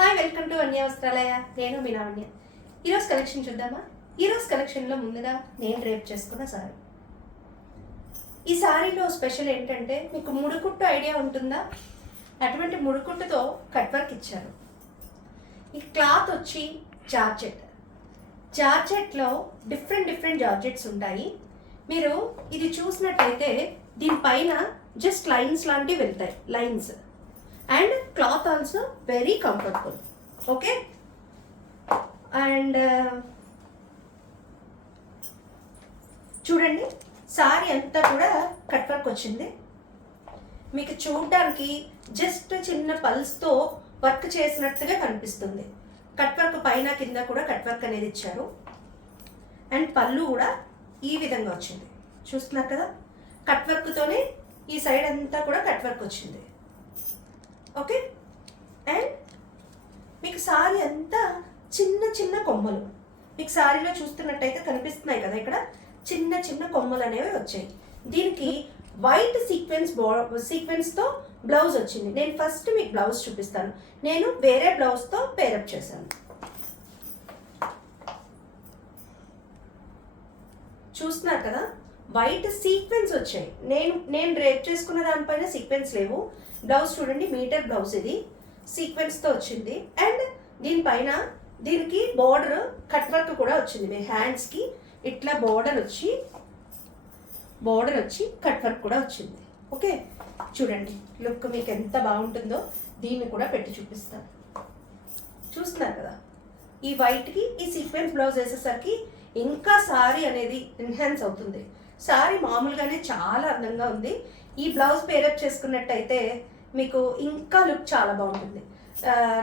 Hi, welcome to అన్య వస్త్రాలయ. నేను మీ నాణ్య. ఈరోజు కలెక్షన్ చూద్దామా? ఈరోజు కలెక్షన్లో ముందుగా నేను రేప్ చేసుకున్న సారీ. ఈ సారీలో స్పెషల్ ఏంటంటే, మీకు ముడుకుట్టు ఐడియా ఉంటుందా? అటువంటి ముడుకుట్టుతో కట్ వర్క్ ఇచ్చారు. ఈ క్లాత్ వచ్చి జార్జెట్లో డిఫరెంట్ జార్జెట్స్ ఉంటాయి. మీరు ఇది చూసినట్టయితే దీనిపైన జస్ట్ లైన్స్ లాంటివి వెళ్తాయి, lines. And cloth also very comfortable. Okay, and చూడండి, సారీ అంతా కూడా కట్ వర్క్ వచ్చింది. మీకు చూడడానికి జస్ట్ చిన్న పల్స్తో వర్క్ చేసినట్టుగా కనిపిస్తుంది. కట్ వర్క్ పైన కింద కూడా కట్ వర్క్ అనేది ఇచ్చారు. అండ్ పళ్ళు కూడా ఈ విధంగా వచ్చింది, చూస్తున్నారు కదా. కట్ వర్క్తోనే ఈ సైడ్ అంతా కూడా కట్ వర్క్ వచ్చింది. ఓకే, అండ్ మీకు సారీ అంతా చిన్న కొమ్మలు మీకు సారీలో చూస్తున్నట్టయితే కనిపిస్తున్నాయి కదా. ఇక్కడ చిన్న కొమ్మలు అనేవి వచ్చాయి. దీనికి వైట్ సీక్వెన్స్తో బ్లౌజ్ వచ్చింది. నేను ఫస్ట్ మీకు బ్లౌజ్ చూపిస్తాను. నేను వేరే బ్లౌజ్తో పేరప్ చేశాను. చూస్తున్నారు కదా, వైట్ సీక్వెన్స్ వచ్చాయి. నేను రేప్ చేసుకున్న దానిపైన సీక్వెన్స్ లేవు. బ్లౌజ్ చూడండి, మీటర్ బ్లౌజ్ ఇది, సీక్వెన్స్తో వచ్చింది. అండ్ దీనిపైన దీనికి బార్డర్ కట్ వర్క్ కూడా వచ్చింది. మీ హ్యాండ్స్కి ఇట్లా బార్డర్ వచ్చి కట్ వర్క్ కూడా వచ్చింది. ఓకే, చూడండి లుక్ మీకు ఎంత బాగుంటుందో. దీన్ని కూడా పెట్టి చూపిస్తాను. చూస్తున్నారు కదా, ఈ వైట్కి ఈ సీక్వెన్స్ బ్లౌజ్ వేసేసరికి ఇంకా సారీ అనేది ఎన్హాన్స్ అవుతుంది. సారీ మామూలుగానే చాలా అందంగా ఉంది. ఈ బ్లౌజ్ పేరప్ చేసుకున్నట్టయితే మీకు ఇంకా లుక్ చాలా బాగుంటుంది.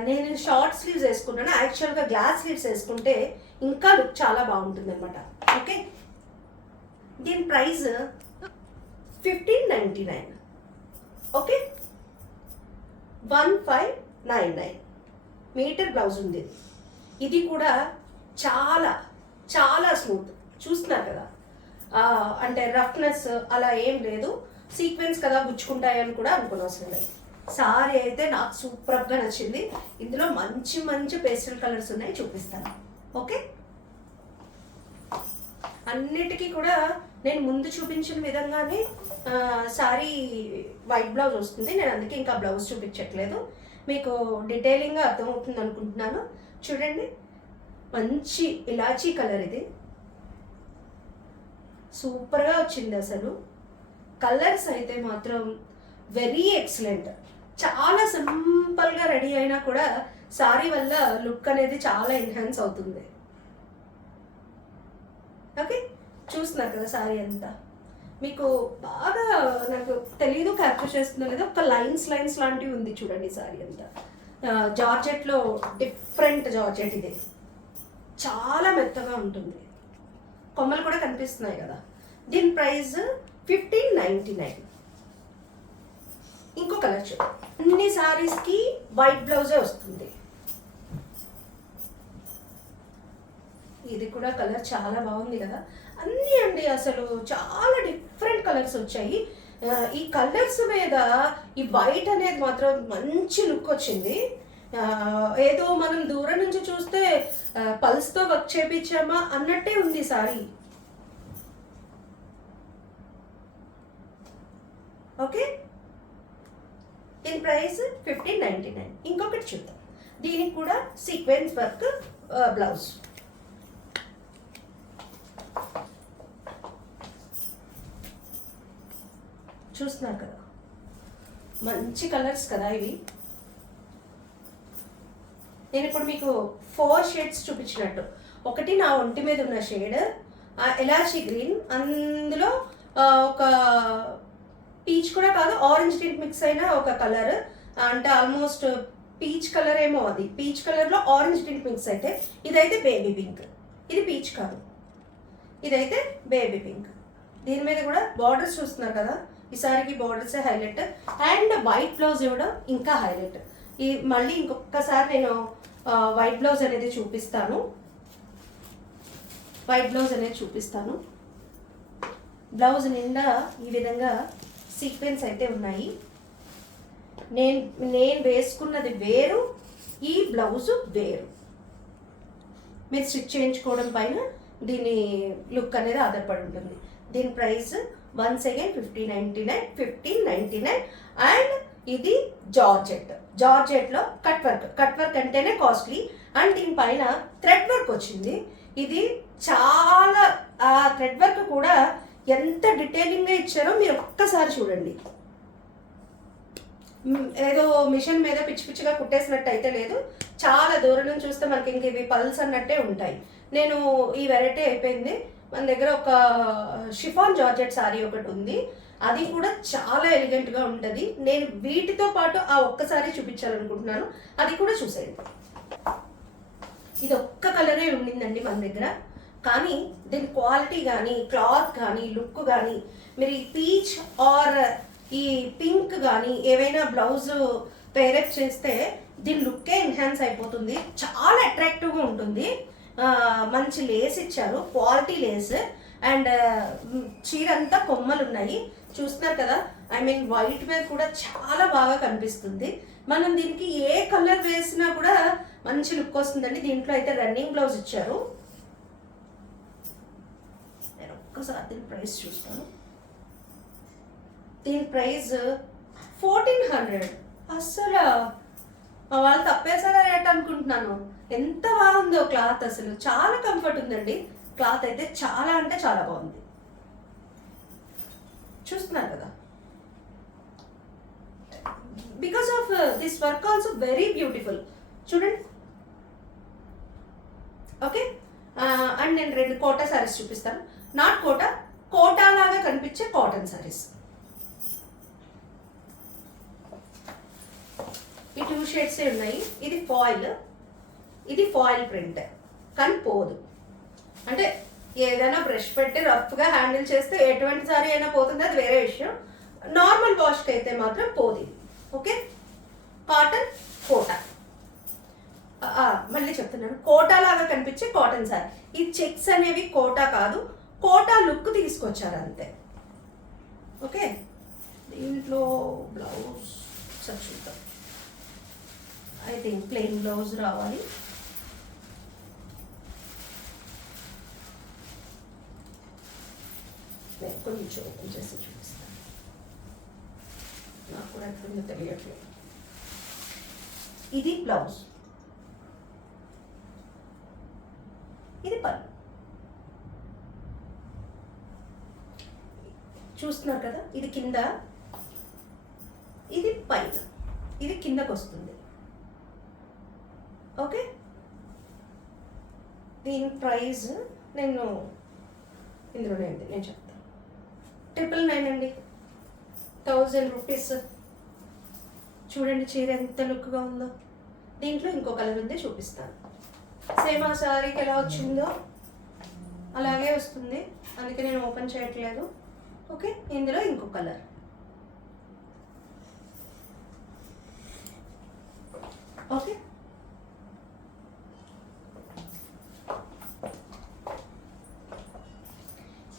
నేను షార్ట్ స్లీవ్స్ వేసుకున్నాను. యాక్చువల్గా గ్లాస్ స్లీవ్స్ వేసుకుంటే ఇంకా లుక్ చాలా బాగుంటుంది అనమాట. ఓకే, దీని ప్రైస్ 1599. ఓకే, 1599 మీటర్ బ్లౌజ్ ఉంది. ఇది కూడా చాలా స్మూత్. చూస్తున్నారు కదా, అంటే రఫ్నెస్ అలా ఏం లేదు. సీక్వెన్స్ కదా, గుచ్చుకుంటాయని కూడా అనుకోనవసరం లేదు. సారీ అయితే నాకు సూపర్గా నచ్చింది. ఇందులో మంచి పేస్టల్ కలర్స్ ఉన్నాయి, చూపిస్తాను. ఓకే, అన్నిటికీ కూడా నేను ముందు చూపించిన విధంగానే సారీ వైట్ బ్లౌజ్ వస్తుంది. నేను అందుకే ఇంకా బ్లౌజ్ చూపించట్లేదు. మీకు డీటెయిలింగ్గా అర్థమవుతుంది అనుకుంటున్నాను. చూడండి, మంచి ఇలాచీ కలర్, ఇది సూపర్గా వచ్చింది. అసలు కలర్స్ అయితే మాత్రం వెరీ ఎక్సలెంట్. చాలా సింపుల్గా రెడీ అయినా కూడా సారీ వల్ల లుక్ అనేది చాలా ఎన్హాన్స్ అవుతుంది. ఓకే, చూస్తున్నారు కదా, సారీ అంతా మీకు బాగా, నాకు తెలీదు క్యాప్చర్ చేస్తుందో లేదో, ఒక లైన్స్ లాంటివి ఉంది. చూడండి, సారీ అంతా జార్జెట్లో డిఫరెంట్ జార్జెట్. ఇది చాలా మెత్తగా ఉంటుంది. కొమ్మలు కూడా కనిపిస్తున్నాయి కదా. దీని ప్రైస్ 1599. ఇంకో కలర్ చూడండి. అన్ని సారీస్కి వైట్ బ్లౌజే వస్తుంది. ఇది కూడా కలర్ చాలా బాగుంది కదా. అన్నీ అండి, అసలు చాలా డిఫరెంట్ కలర్స్ వచ్చాయి. ఈ కలర్స్ మీద ఈ వైట్ అనేది మాత్రం మంచి లుక్ వచ్చింది. ఏదో మనం దూరం నుంచి చూస్తే పల్స్తో వర్క్ చేపించామా అన్నట్టే ఉంది సారీ. ఓకే, దీని ప్రైస్ 1599. ఇంకొకటి చూద్దాం. దీనికి కూడా సీక్వెన్స్ వర్క్ బ్లౌజ్. చూస్తున్నారు కదా, మంచి కలర్స్ కదా ఇవి. నేను ఇప్పుడు మీకు 4 షేడ్స్ చూపించినట్టు. ఒకటి నా ఒంటి మీద ఉన్న షేడ్ ఎలాచీ గ్రీన్, అందులో ఒక పీచ్ కూడా కాదు, ఆరెంజ్ టింట్ మిక్స్ అయిన ఒక కలర్, అంటే ఆల్మోస్ట్ పీచ్ కలర్ ఏమో. అది పీచ్ కలర్లో ఆరెంజ్ టింట్ మిక్స్ అయితే, ఇదైతే బేబీ పింక్. ఇది పీచ్ కాదు, ఇదైతే బేబీ పింక్. దీని మీద కూడా బార్డర్స్ చూస్తున్నారు కదా, ఈ సారీకి బార్డర్సే హైలైట్. అండ్ వైట్ బ్లౌజ్ ఇవ్వడం ఇంకా హైలైట్. ఈ మళ్ళీ ఇంకొకసారి నేను వైట్ బ్లౌజ్ అనేది చూపిస్తాను. బ్లౌజ్ నిండా ఈ విధంగా సీక్వెన్స్ అయితే ఉన్నాయి. నేను వేసుకున్నది వేరు, ఈ బ్లౌజు వేరు. మీరు స్టిచ్ చేయించుకోవడం పైన దీని లుక్ అనేది ఆధారపడి ఉంటుంది. దీని ప్రైస్ వన్స్ అగైన్ 1599 అండ్ ఇది జార్జెట్లో కట్ వర్క్ అంటేనే కాస్ట్లీ. అండ్ దీనిపైన థ్రెడ్ వర్క్ వచ్చింది. ఇది చాలా ఆ థ్రెడ్ వర్క్ కూడా ఎంత డీటెయిలింగ్గా ఇచ్చారో మీరు ఒక్కసారి చూడండి. ఏదో మిషన్ మీద పిచ్చి పిచ్చిగా కుట్టేసినట్టు అయితే లేదు. చాలా దూరం నుంచి చూస్తే మనకి ఇంక ఇవి పల్స్ అన్నట్టే ఉంటాయి. నేను ఈ వెరైటీ అయిపోయింది. మన దగ్గర ఒక షిఫాన్ జార్జెట్ సారీ ఒకటి ఉంది, అది కూడా చాలా ఎలిగెంట్గా ఉంటుంది. నేను వీటితో పాటు ఆ ఒక్కసారి చూపించాలనుకుంటున్నాను, అది కూడా చూసేయండి. ఇది ఒక్క కలరే ఉండిందండి మన దగ్గర, కానీ దీని క్వాలిటీ కానీ క్లాత్ కానీ లుక్ కానీ మీరు ఈ పీచ్ ఆర్ ఈ పింక్ కానీ ఏవైనా బ్లౌజ్ పేరప్ చేస్తే దీని లుక్కే ఎన్హాన్స్ అయిపోతుంది. చాలా అట్రాక్టివ్గా ఉంటుంది. మంచి లేస్ ఇచ్చారు, క్వాలిటీ లేస్. అండ్ చీర అంతా కొమ్మలు ఉన్నాయి, చూస్తున్నారు కదా. ఐ మీన్ వైట్ మీద కూడా చాలా బాగా కనిపిస్తుంది. మనం దీనికి ఏ కలర్ వేసినా కూడా మంచి లుక్ వస్తుందండి. దీంట్లో అయితే రన్నింగ్ బ్లౌజ్ ఇచ్చారు. నేను ఒక్కసారి దీని ప్రైస్ చూస్తాను. దీని ప్రైస్ 1400. అస్సలు వాళ్ళు తప్పేసారా రేట్ అనుకుంటున్నాను. ఎంత బాగుందో క్లాత్, అసలు చాలా కంఫర్ట్ ఉందండి. క్లాత్ అయితే చాలా అంటే చాలా బాగుంది, చూస్తున్నారు కదా. Because of this work also very beautiful, చూడండి. ఓకే, అండ్ నేను 2 కోటా శారీస్ చూపిస్తాను. నాట్ కోటా లాగా కనిపించే కాటన్ శారీస్. ఈ 2 షేడ్సే ఉన్నాయి. ఇది ఫాయిల్ ప్రింట్, కానీ పోదు. అంటే ఏదైనా బ్రష్ పెట్టి రఫ్గా హ్యాండిల్ చేస్తే ఎటువంటి సారీ అయినా పోతుంది, అది వేరే విషయం. నార్మల్ వాష్కి అయితే మాత్రం పోదు. Okay, cotton kota. మళ్ళీ చెప్తున్నాను, కోటా లాగా కనిపించే కాటన్ సారీ. ఈ చెక్స్ అనేవి కోటా కాదు, కోటా లుక్ తీసుకొచ్చారు అంతే. ఓకే, దీంట్లో బ్లౌజ్ సార్ చూద్దాం. ఐ థింక్ ప్లెయిన్ బ్లౌజ్ రావాలి. నేను కొంచెం ఓపెన్ చేసి చూపిస్తాను, నాకు కూడా ఎక్కడుందో తెలియట్లేదు. ఇది బ్లౌజ్, ఇది పళ్ళు. చూస్తున్నారు కదా, ఇది కింద, ఇది పైన, ఇది కిందకు వస్తుంది. ఓకే, దీని ప్రైస్ నేను ఇందులోనే ఉంది, నేను చెప్తాను. 999 అండి, 1000 రూపీస్. చూడండి చీర ఎంత లుక్గా ఉందో. దీంట్లో ఇంకో కలర్ ఉంది, చూపిస్తాను. సేమ్ ఆ సారీకి ఎలా వచ్చిందో అలాగే వస్తుంది, అందుకే నేను ఓపెన్ చేయట్లేదు. ఓకే, ఇందులో ఇంకో కలర్. ఓకే,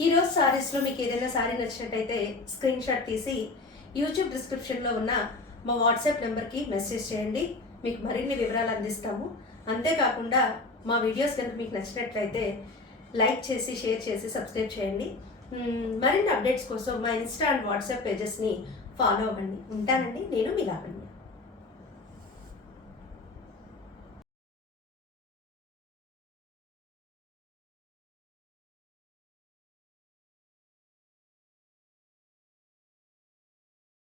ఈరోజు సారీస్లో మీకు ఏదైనా సారీ నచ్చినట్టయితే స్క్రీన్ షాట్ తీసి యూట్యూబ్ డిస్క్రిప్షన్లో ఉన్న మా వాట్సాప్ నెంబర్కి మెసేజ్ చేయండి, మీకు మరిన్ని వివరాలు అందిస్తాము. అంతేకాకుండా మా వీడియోస్ కనుక మీకు నచ్చినట్లయితే లైక్ చేసి, షేర్ చేసి, సబ్స్క్రైబ్ చేయండి. మరిన్ని అప్డేట్స్ కోసం మా ఇన్స్టా అండ్ వాట్సాప్ పేజెస్ని ఫాలో అవ్వండి. ఉంటానండి, నేను మీ లావణ్య.